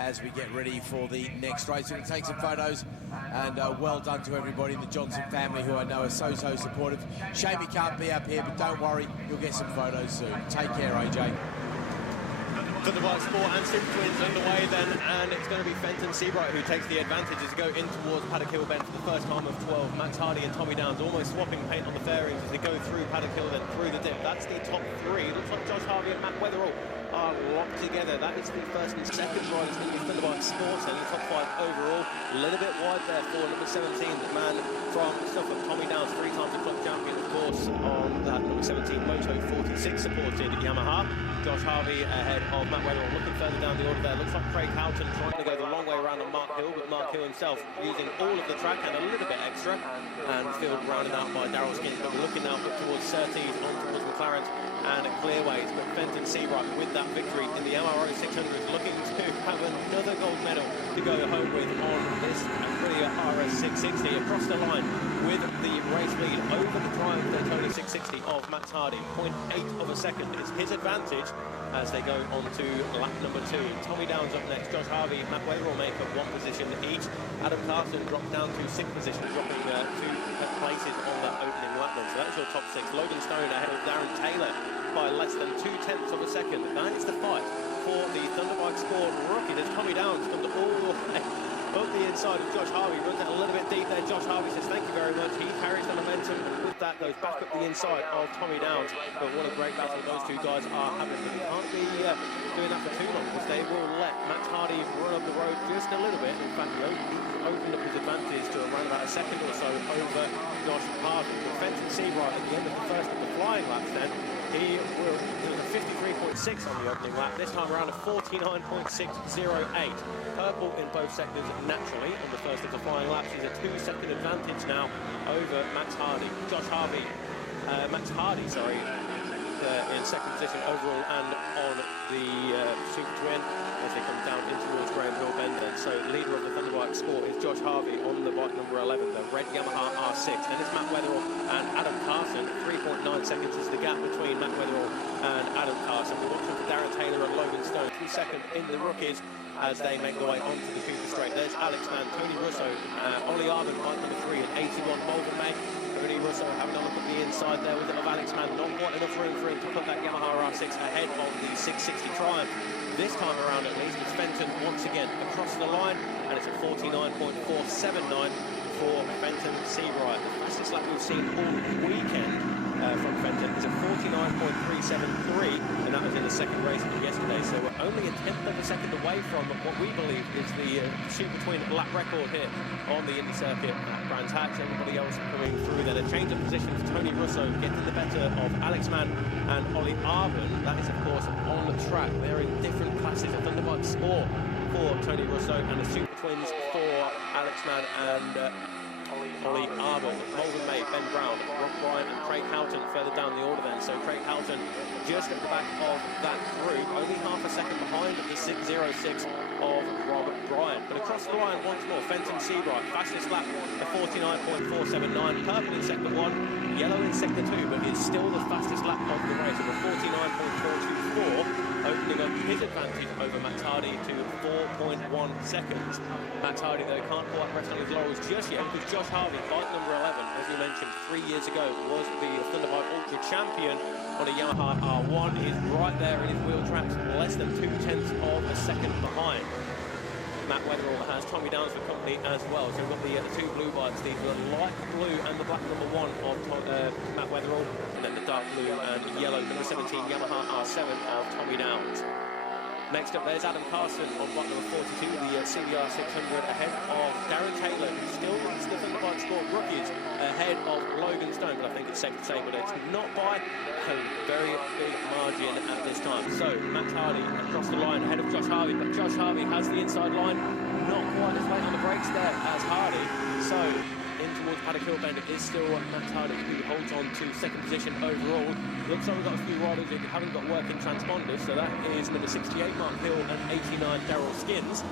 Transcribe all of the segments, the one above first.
as we get ready for the next race. We're going to take some photos, and well done to everybody in the Johnson family, who I know are so supportive. Shame he can't be up here, but don't worry, you'll get some photos soon. Take care, AJ. Thunderbike Sport and Supertwins underway then, and it's going to be Fenton Seabright who takes the advantage as they go in towards Paddock Hill Bend for the first time of 12. Max Hardy and Tommy Downs almost swapping paint on the fairings as they go through Paddock Hill then through the dip. That's the top three. Looks like Josh Harvey and Matt Weatherall are locked together. That is the first and second riders in the Thunderbike Sports and the top five overall. A little bit wide there for number 17, the man from Suffolk, Tommy Downs, 3 times the club champion, of course, on that number 17 Moto 46 supported Yamaha. Josh Harvey ahead of Matt Weatherall. Looking further down the order there, looks like Craig Houghton trying to go the long way around on Mark Hill, but Mark Hill himself using all of the track and a little bit extra, and field rounded out by Darrell Skins. But we're looking now up towards Surtees, on towards McLaren and Clearways, but Fenton Seabright with that victory in the MRO 600 looking to have another gold medal to go home with on this Aprilia RS 660 across the line with the race lead over the Triumph Daytona 660 of Max Hardy. 0.8 of a second is his advantage as they go on to lap number 2. Tommy Downs up next, Josh Harvey, Matt Weatherall make up 1 position each. Adam Carson dropped down to 6th position, dropping 2 places on that opening lap then. So that's your top 6. Logan Stone ahead of Darren Taylor by less than 0.2 of a second. That is the fight for the Thunderbike Sport rookie. There's Tommy Downs comes all the way up the inside of Josh Harvey, runs out a little bit deep there. Josh Harvey says thank you very much. He carries the momentum, and with that goes back up the inside of Tommy Downs. But what a great battle those 2 guys are having. But you can't be doing that for too long, because they will let Max Hardy run up the road just a little bit. In fact, he opened up his advantage to around about a second or so over Josh Harvey. But Fenton Seabright at the end of the first of the flying laps then, he was a 53.6 on the opening lap, this time around a 49.608. Purple in both sectors naturally on the first of the flying laps. He's a 2-second advantage now over Max Hardy. Max Hardy, in second position overall and on the Super Twin as they come down in towards Graham Hill Bend then. So leader of the Thunderbike Sport is Josh Harvey on the bike number 11, the red Yamaha R6. Then it's Matt Weatherall and Adam Carson. 3.9 seconds is the gap between Matt Weatherall and Adam Carson. We're watching for Darren Taylor and Logan Stone, 2nd in the rookies as they make their way onto the Cooper Straight. There's Alex Mann, Tony Russo, Ollie Arben, bike number 3 at 81 Malvern May. Tony Russo having a look at the inside there with it of Alex Mann. Not quite enough room for him to put that Yamaha R6 ahead of the 660 Triumph. This time around at least, it's Fenton once again across the line, and it's a 49.479 for Fenton Seabright. The fastest lap we've seen all weekend from Fenton is a 49.373, and that was in the second race of yesterday. So we're only a 1/10 of a second away from what we believe is the Super Twin lap record here on the Indy circuit at Brands Hatch. Everybody else coming through then. A change of position for Tony Russo, getting the better of Alex Mann and Ollie Arben. That is, of course, on the track. They're in different classes of Thunderbike Sport for Tony Russo and the Super Twins for Alex Mann and Ollie Arben. Malvern May, Ben Brown, Rob Bryan and Craig Houghton further down the order then. So Craig Houghton just at the back of that group, only half a second behind the 6.06 of Rob Bryan. But across the line once more, Fenton Seabright, fastest lap, a 49.479. Purple in sector 1, yellow in sector 2, but it's still the fastest lap of the race of a 49.424, opening up his advantage over Max Hardy to 4.1 seconds. Max Hardy, though, can't quite rest on his laurels just yet, because Josh Harvey, bike number 11, as we mentioned 3 years ago, was the Thunderbike Ultra champion on a Yamaha R1. He's right there in his wheel tracks, less than 0.2 of a second behind. Matt Weatherall has Tommy Downs for company as well. So we've got the 2 blue bikes, the light blue and the black number 1 of Matt Weatherall, and then the dark blue and yellow number 17 Yamaha R7 of Tommy Downs. Next up, there's Adam Carson on bike number 42, the CBR 600, ahead of Darren Taylor, who still leads the Thunderbike Sport rookies, ahead of Logan Stone, but I think it's safe to say, but it's not by a very big margin at this time. So, Max Hardy across the line, ahead of Josh Harvey, but Josh Harvey has the inside line, not quite as late on the brakes there as Hardy. So, in towards Paddock Hill Bend, it is still Max Hardy who holds on to 2nd position overall. Looks like we've got a few riders who haven't got working transponders, so that is number 68 Mark Hill and 89 Darrell Skins,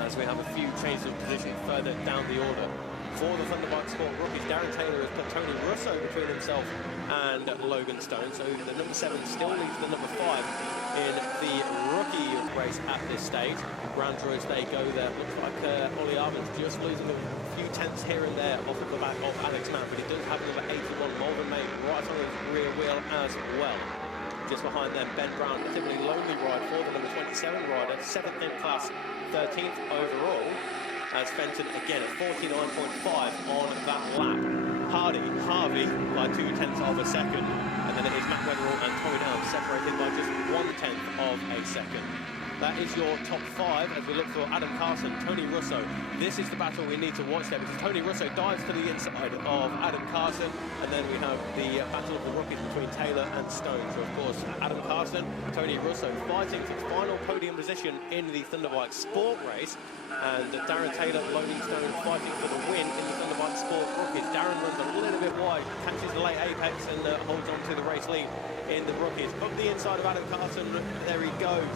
as we have a few changes of position further down the order. For the Thunderbike Sport rookies, Darren Taylor has put Tony Russo between himself and Logan Stone, so the number 7 still leads the number 5. in the rookie race at this stage. Round draw as they go there. Looks like Ollie Arvin's just losing a few tenths here and there off of the back of Alex Mann, but he does have another 81 Malvern May right on his rear wheel as well. Just behind them, Ben Brown, a typically lonely ride for the number 27 rider, 7th in class, 13th overall, as Fenton again at 49.5 on that lap. Harvey by 0.2 of a second, and then it is Matt Weatherall and Tommy Downs separated by just 0.1 of a second. That is your top 5 as we look for Adam Carson, Tony Russo. This is the battle we need to watch there because Tony Russo dives to the inside of Adam Carson, and then we have the battle of the rookies between Taylor and Stone. So, of course, Adam Carson, Tony Russo fighting for its final podium position in the Thunderbike Sport race, and Darren Taylor, Loading Stone fighting for the win in the Thunderbike Sport rookies. Darren runs a little bit wide, catches the late apex and holds on to the race lead in the rookies. Up the inside of Adam Carson, there he goes.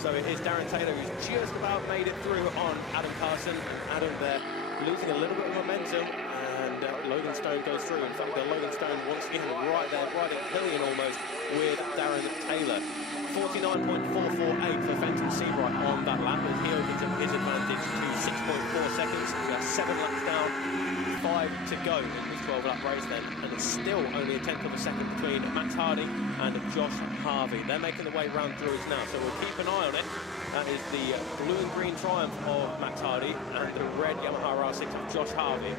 So it is Darren Taylor who's just about made it through on Adam Carson. Adam there losing a little bit of momentum, and Logan Stone goes through. In fact, Logan Stone once again right there, right at pillion almost with Darren Taylor. 49.448 for Fenton Seabright on that lap as he opens up his advantage to 6.4 seconds. We are 7 laps down, 5 to go in this 12-lap race then, and it's still only a 1/10 of a second between Max Hardy and Josh Harvey. They're making their way round Druids now, so we'll keep an eye on it. That is the blue and green Triumph of Max Hardy and the red Yamaha R6 of Josh Harvey.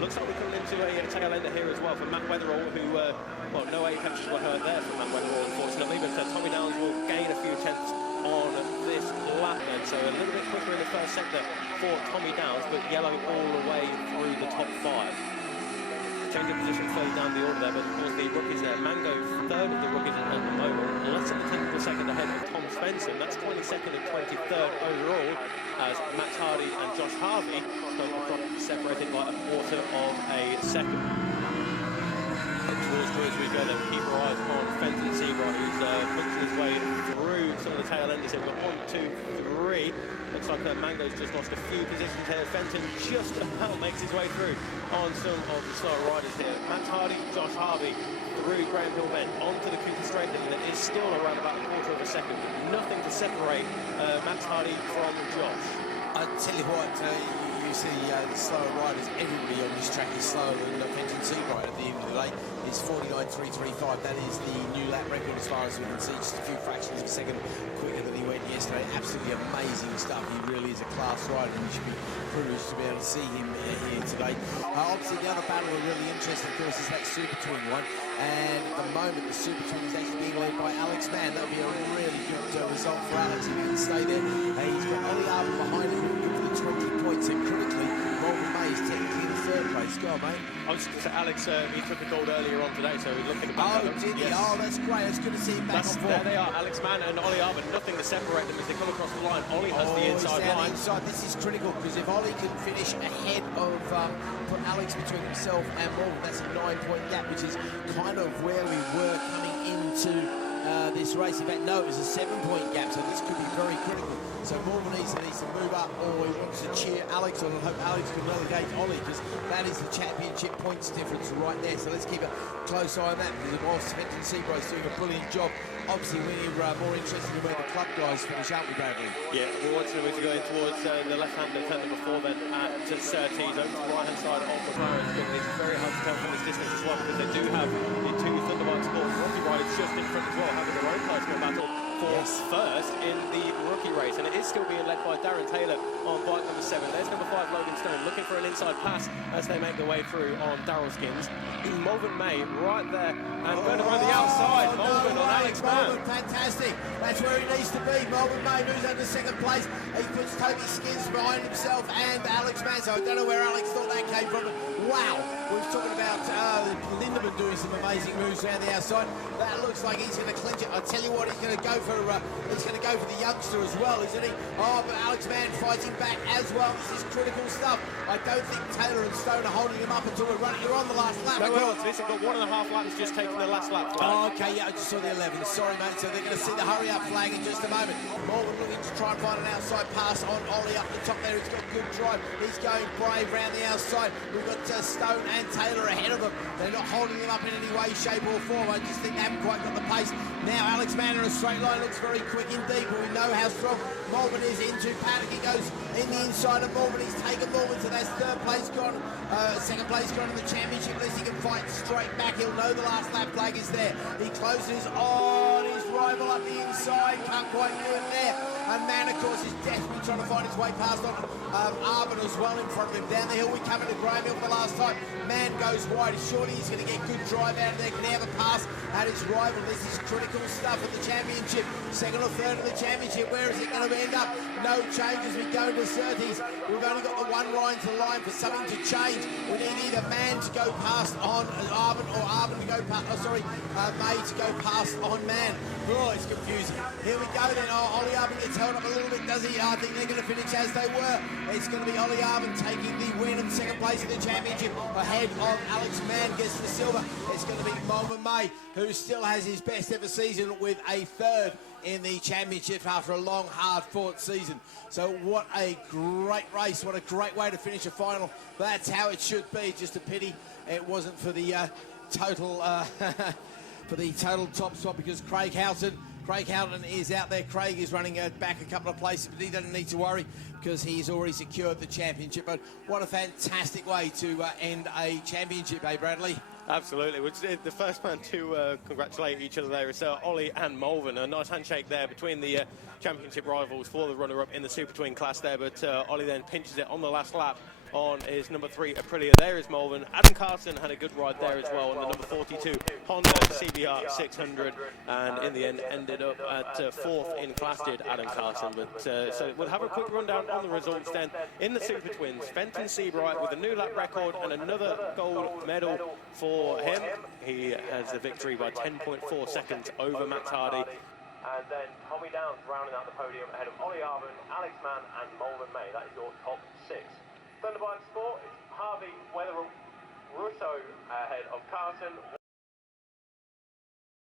Looks like we're coming into a tail ender here as well for Matt Weatherall, who, well, no apexes were heard there from Matt Weatherall, unfortunately, but Tommy Downs will gain a few tenths on this lap then, so a little bit quicker in the first sector for Tommy Downs, but yellow all the way through the top 5. Change of position further down the order there, but of course the rookies there. Mango, 3rd of the rookies at the moment, less than a 1/10 of a second ahead of Tom Svensson. That's 22nd and 23rd overall, as Max Hardy and Josh Harvey separated by a 1/4 of a second. Towards Druids we go then, keep our eyes on Fenton Seabright, who's punching his way through some of the tail enders here. We've got 1, 2, 3. Looks like Mango's just lost a few positions here. Fenton just about makes his way through on some of the slower riders here. Max Hardy, Josh Harvey through Graham Hill Bend onto the Cooper Straight, and it is still around about a 1/4 of a second. Nothing to separate Max Hardy from Josh. I tell you what, you see the slower riders, everybody on this track is slower than Fenton Seabright at the end of the day. It's 49.335. That is the new lap record as far as we can see, just a few fractions of a second quicker than he went yesterday. Absolutely amazing stuff. He really is a class rider, and you should be privileged to be able to see him here today. Obviously, the other battle we're really interested, of course, is that Super Twin one. And at the moment, the Super Twin is actually being led by Alex Mann. That would be a really good result for Alex if he can stay there. He's got Ollie Arvin behind him for the 20 points, and critically, Malvern May is technically in 3rd place. Go on, mate. I was going to say, Alex, he took a gold earlier on today, so he's looking back. Oh, did he? Yes. Oh, that's great. It's good to see him back on board. There they are, Alex Mann and Ollie Arvin. Nothing to separate them as they come across the line. Ollie has the inside line. Inside. This is critical, because if Ollie can finish ahead of put Alex between himself and Malvern, that's a 9-point gap, which is kind of where we were coming into this race. In fact, no, it was a 7-point gap, so this could be very critical. So Malvern needs to move up, or he wants to cheer Alex on and hope Alex can relegate Ollie, because that is the championship points difference right there. So let's keep a close eye on that, because whilst Fenton Seabright's doing a brilliant job, obviously we're more interested in where the club guys finish out with Bradley. Yeah, we're wanting to go in towards the left-hand defender before then at Surtees, over to the right-hand side of McLaren's. It's very hard to tell from this distance as well, because they do have the 2 Thunderbike Sport rookie riders just in front as well, having their own personal battle for first in the rookie race, and it is still being led by Darren Taylor on bike number 7. There's number 5 Logan Stone looking for an inside pass as they make their way through on Darryl Skins. Malvern May right there and going around the outside. Malvern on Alex Mann. Fantastic. That's where he needs to be. Malvern May moves under 2nd place. He puts Toby Skins behind himself and Alex Mann. So I don't know where Alex thought that came from. Wow. We're talking about Lindemann doing some amazing moves around the outside. That looks like he's going to clinch it. I tell you what, he's going to go for the youngster as well, isn't he? Oh, but Alex Mann fighting back as well. This is critical stuff. I don't think Taylor and Stone are holding him up until we're on the last lap. No, this has got 1.5 laps just taking the last lap flag. Oh, okay, yeah, I just saw the 11. Sorry, mate. So they're going to see the hurry-up flag in just a moment. Malvern looking to try and find an outside pass on Ollie up the top there. He's got good drive. He's going brave round the outside. We've got Stone man Taylor ahead of them. They're not holding them up in any way, shape or form. I just think they haven't quite got the pace. Now Alex Mann in a straight line looks very quick indeed, but we know how strong Malvern is into Paddock. He goes in the inside of Malvern. He's taken Malvern to that third place gone, second place gone in the championship list. He can fight straight back. He'll know the last lap flag is there. He closes on his rival up the inside. Can't quite do it there. And Mann, of course, is desperately trying to find his way past on Arbon as well in front of him. Down the hill, we come into Graham Hill for the last time. Mann goes wide. Surely he's going to get good drive out of there. Can he have a pass at his rival? This is critical stuff at the championship. Second or third in the championship. Where is it going to end up? No changes. We go to Surtees. We've only got the one line to line for something to change. We need either Mann to go past on Arbon or Arbon to go past, May to go past on Mann. Oh, it's confusing. Here we go then. Oh, Ollie Arbon gets held up a little bit, does he? I think they're going to finish as they were. It's going to be Ollie Arbon taking the win and second place in the championship ahead of Alex Mann gets the silver. It's going to be Malvern May, who still has his best ever season with a third in the championship after a long, hard-fought season. So what a great race. What a great way to finish a final. That's how it should be. Just a pity it wasn't for the total for the total top spot, because Craig Houghton is out there. Craig is running back a couple of places, but he doesn't need to worry because he's already secured the championship. But what a fantastic way to end a championship, eh, Bradley? Absolutely. The first man to congratulate each other there is Ollie and Malvern. A nice handshake there between the championship rivals for the runner-up in the Super Twin class there, but Ollie then pinches it on the last lap on his number 3 Aprilia. There is Malvern. Adam Carson had a good ride there as well on the number 42 Honda CBR 600, and in the end ended up at 4th in class, did Adam Carson. But so we'll have a quick rundown on the results then. In the Super Twins, Fenton Seabright with a new lap record and another gold medal for him. He has the victory by 10.4 seconds over Max Hardy. And then Tommy Downs rounding out the podium ahead of Ollie Arbon, Alex Mann and Malvern May. That is your top 6. Thunderbike Sport, it's Harvey, Weatherall, Russo ahead of Carson.